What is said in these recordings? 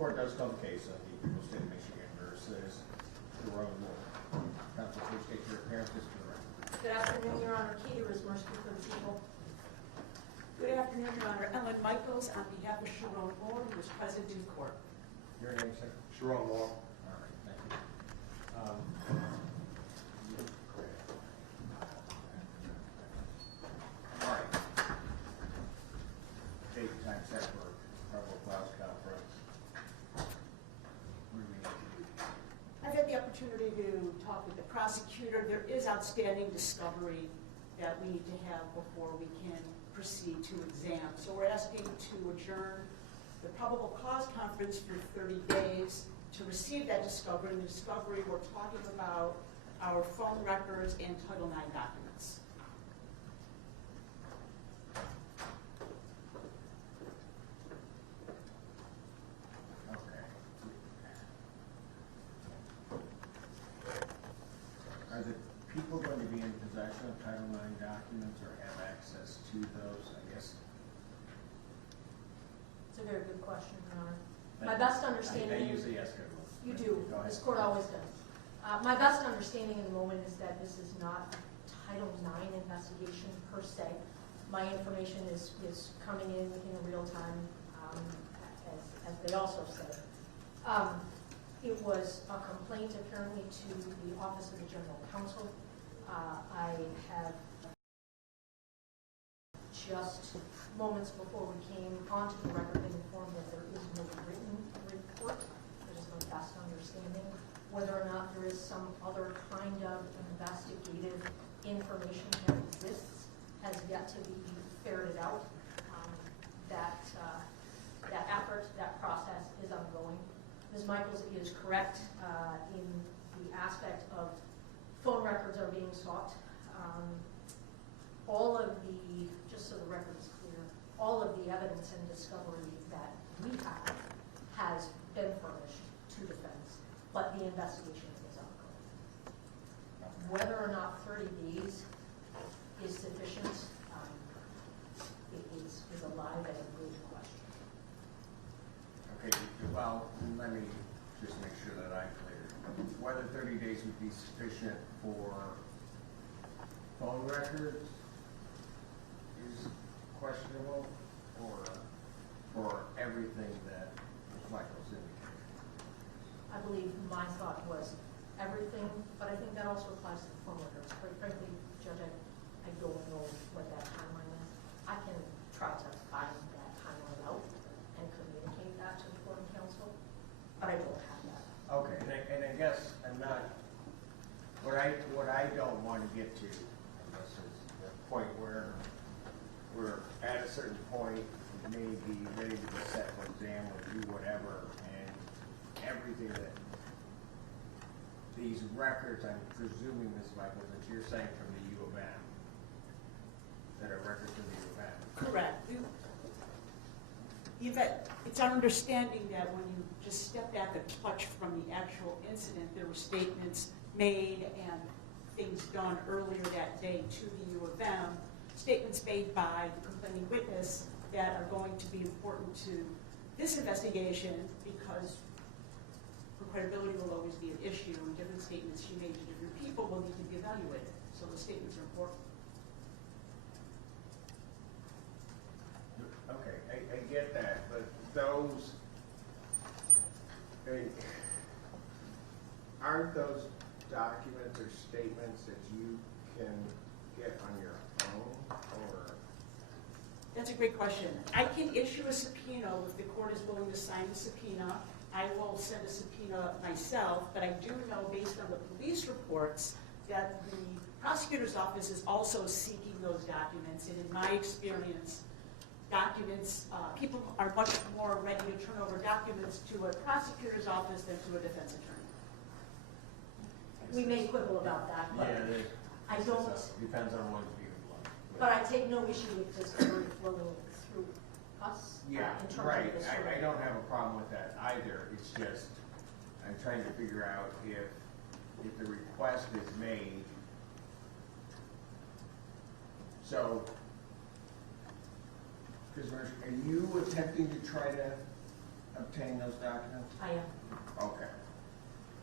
court does call the case of the people state of Michigan versus Sherrone Moore. Counsel, please state your appearances for the record. Good afternoon, Your Honor. Katie Rismerski for the people. Good afternoon, Your Honor. Ellen Michaels on behalf of Sherrone Moore, who is present in court. Your name, sir? Sherrone Moore. All right, thank you. All right. Date and time set for Probable Cause Conference. What do we need to do? I've had the opportunity to talk with the prosecutor. There is outstanding discovery that we need to have before we can proceed to exam. So we're asking to adjourn the Probable Cause Conference for 30 days to receive that discovery. In the discovery, we're talking about our phone records and Title IX documents. Okay. Are the people going to be in possession of Title IX documents or have access to those? I guess. It's a very good question, Your Honor. My best understanding. I usually ask everyone. You do. This court always does. My best understanding in the moment is that this is not a Title IX investigation per se. My information is coming in real time, as they also said. It was a complaint apparently to the Office of the General Counsel. I have just moments before we came onto the record been informed that there is no written report. That is my best understanding. Whether or not there is some other kind of investigative information that exists has yet to be ferreted out. That effort, that process is ongoing. Ms. Michaels is correct in the aspect of phone records are being sought. All of the, just so the record is clear, all of the evidence and discovery that we have has been furnished to defense, but the investigation is ongoing. Whether or not 30 days is sufficient is a live and a good question. Okay, well, let me just make sure that I'm clear. Whether 30 days would be sufficient for phone records is questionable, or for everything that Ms. Michaels indicated? I believe my thought was everything, but I think that also applies to the phone records. Quite frankly, Judge, I don't know what that timeline is. I can try to find that timeline out and communicate that to the court and counsel, but I don't have that. Okay, and I guess I'm not, what I don't want to get to, I guess, is the point where we're at a certain point, we may be ready to be set for exam or do whatever, and everything that these records, I'm presuming, Ms. Michaels, that you're saying from the U of M, that are records from the U of M. Correct. It's our understanding that when you just step back a touch from the actual incident, there were statements made and things done earlier that day to the U of M, statements made by the complaining witness that are going to be important to this investigation because her credibility will always be an issue, and different statements she made to different people will need to be evaluated. So the statements are important. Okay, I get that, but those, I mean, aren't those documents or statements that you can get on your own, or? That's a great question. I can issue a subpoena if the court is willing to sign the subpoena. I will send a subpoena myself, but I do know based on the police reports that the prosecutor's office is also seeking those documents, and in my experience, documents, people are much more ready to turn over documents to a prosecutor's office than to a defense attorney. We may quibble about that, but I don't. Depends on one's view. But I take no issue with this flowing through us. Yeah, in terms right. of this I don't have a problem with that either. It's just I'm trying to figure out if the request is made. So, because are you attempting to try to obtain those documents? I am. Okay.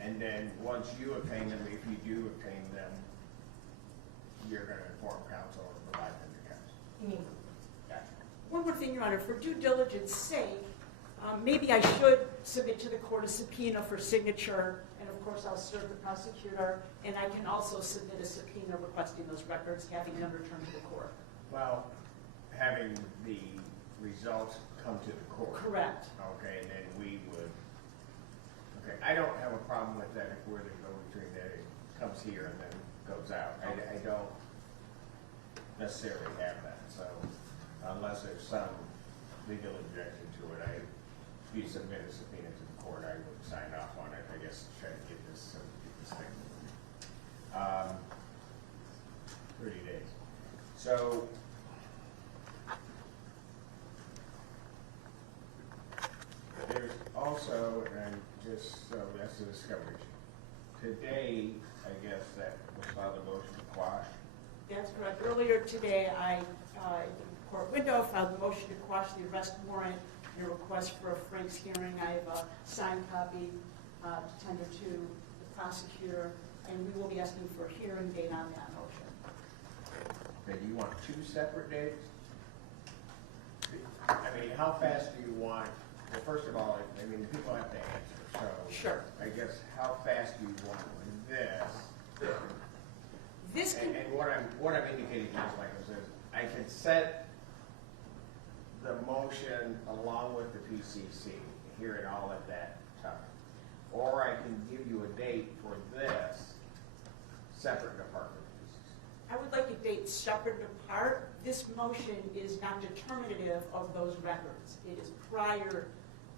And then, once you obtain them, if you do obtain them, you're gonna inform council or provide them to council? Immediately. Gotcha. One more thing, Your Honor, for due diligence sake, maybe I should submit to the court a subpoena for signature, and of course I'll serve the prosecutor, and I can also submit a subpoena requesting those records, having them returned to the court. Well, having the results come to the court. Correct. Okay, and then we would, okay, I don't have a problem with that if we're the go-between, that it comes here and then goes out. I don't necessarily have that, so unless there's some legal objection to it, if you submit a subpoena to the court, I would sign off on it, I guess, try to get this thing. 30 days. So, there's also, and just so that's the discovery issue. Today, I guess that was filed a motion to quash. That's correct. Earlier today, I, at the court window, filed a motion to quash the arrest warrant and a request for a Frank's hearing. I have a signed copy to tender to the prosecutor, and we will be asking for a hearing date on that motion. Okay, do you want two separate dates? I mean, how fast do you want, well, first of all, I mean, the people have to answer, so. Sure. I guess, how fast do you want this? This can, And what I'm indicating is, like I said, I can set the motion along with the PCC, hear it all at that time. Or I can give you a date for this, separate and apart from the PCC. I would like a date separate and apart. This motion is not determinative of those records. It is prior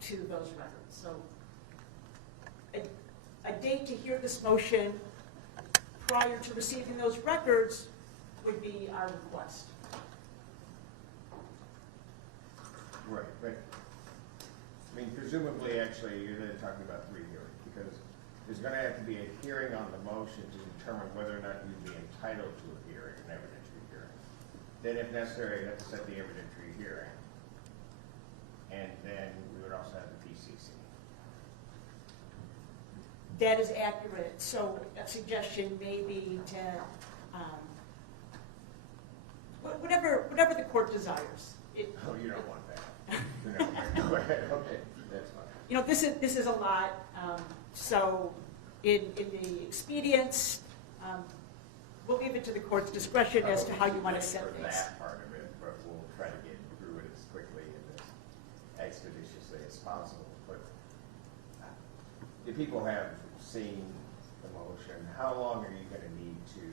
to those records. So a date to hear this motion prior to receiving those records would be our request. Right, but, I mean, presumably, actually, you're then talking about 3 hearings, because there's gonna have to be a hearing on the motion to determine whether or not you'd be entitled to a hearing, an evidentiary hearing. Then, if necessary, you have to set the evidentiary hearing. And then we would also have the PCC. That is accurate. So a suggestion may be to, whatever the court desires. Oh, you don't want that. No, go ahead, okay, that's fine. You know, this is a lot. So in the expedience, we'll leave it to the court's discretion as to how you want to set For this. that part of it, but we'll try to get through it as quickly and as expeditiously as possible. But the people have seen the motion. How long are you going to need to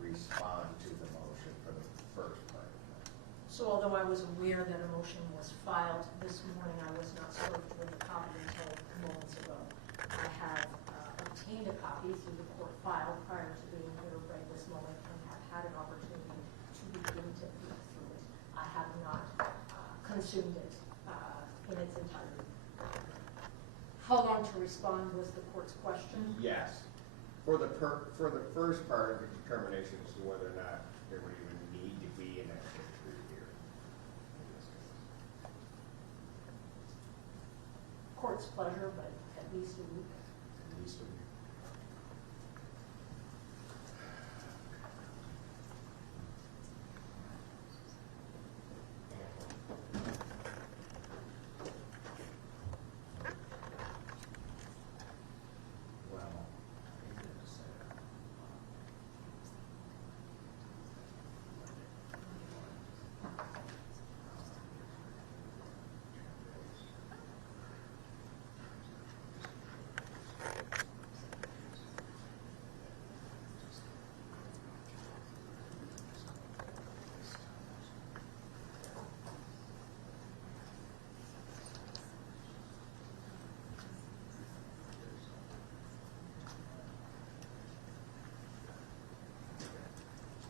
respond to the motion for the first part of it? So although I was aware that a motion was filed this morning, I was not served with a copy until moments ago. I have obtained a copy through the court file prior to being here right this moment and have had an opportunity to begin to read through it. I have not consumed it in its entirety. How long to respond was the court's question? Yes. For the first part of the determination as to whether or not there would even need to be an evidentiary hearing in this case. Court's pleasure, but at least a week. At least a week. Well, I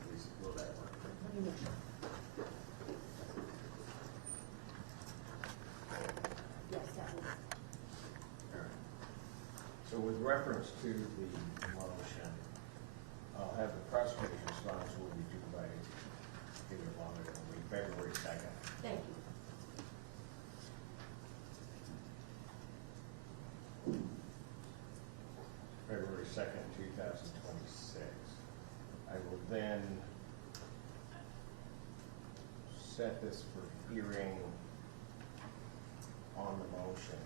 think it's, will that work? Yes, that was. All right. So with reference to the motion, I'll have the prosecutor's response will be due by either longer than a week, February 2nd. Thank you. set this for hearing on the motion.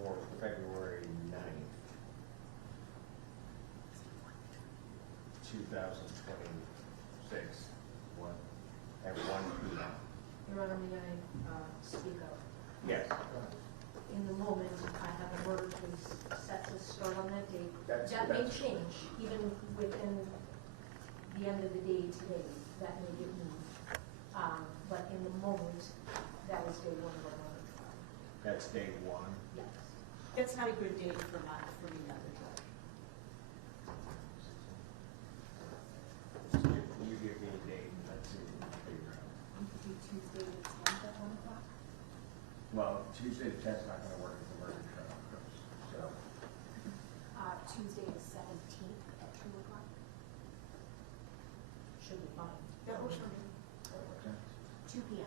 For February 9th, 2026, at 1 p.m. Your Honor, may I speak up? Yes. In the moment, I have a murder case set to start on that date. That may That's- change, even within the end of the day today, that may get moved. But in the moment, that is day one of our murder trial. That's day one. Yes. That's not a good date for me, Mother Judge. You give me a date, and let's see, what we can figure out. We could do Tuesday the 10th at 1 o'clock. Well, Tuesday the 10th's not gonna work if the murder trial occurs, so. Tuesday the 17th at 2 o'clock. Should be fine. That works for me. 2 p.m.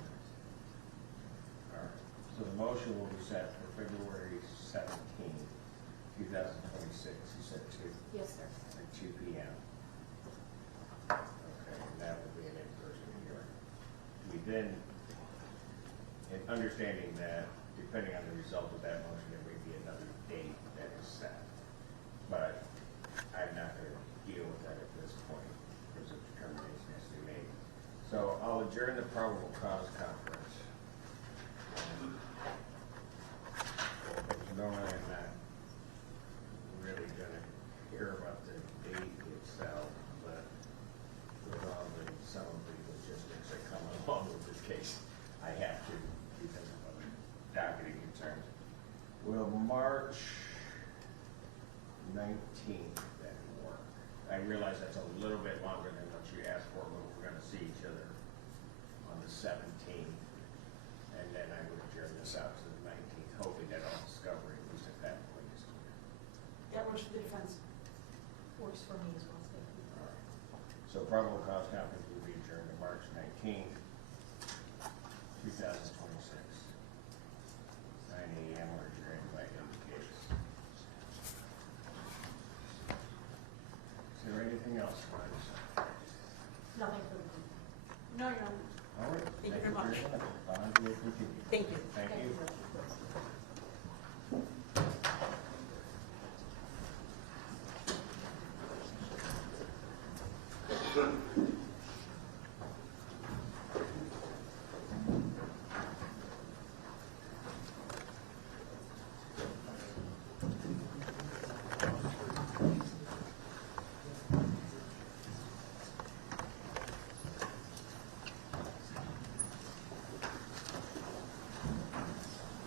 All right, so the motion will be set for February 17th, 2026, you said Yes, sir. at 2 p.m. Okay, and that will be an in-person hearing. We then, in understanding that, depending on the result of that motion, there may be another date that is set. But I'm not going to deal with that at this point, because a determination has to be made. So I'll adjourn the probable cause conference. Normally I'm not really going to hear about the date itself, but with all some of the logistics that come along with this case, I have to because of docketing concerns. Will March 19th then work? I realize that's a little bit longer than what you asked for, but we're going to see each other on the 17th, and then I would adjourn this out to the 19th, hoping that all discovery, at least at that point, is clear. That works for the defense. Works for me as well, thank you. All right. So probable cause conference will be adjourned to March 19th, 2026. 9 a.m. or adjourned by indicates. Is there anything else, Rose? Nothing for the group. No, Your Honor. All right. Thank you very much. Bond will continue. Thank you. Thank you. Very much.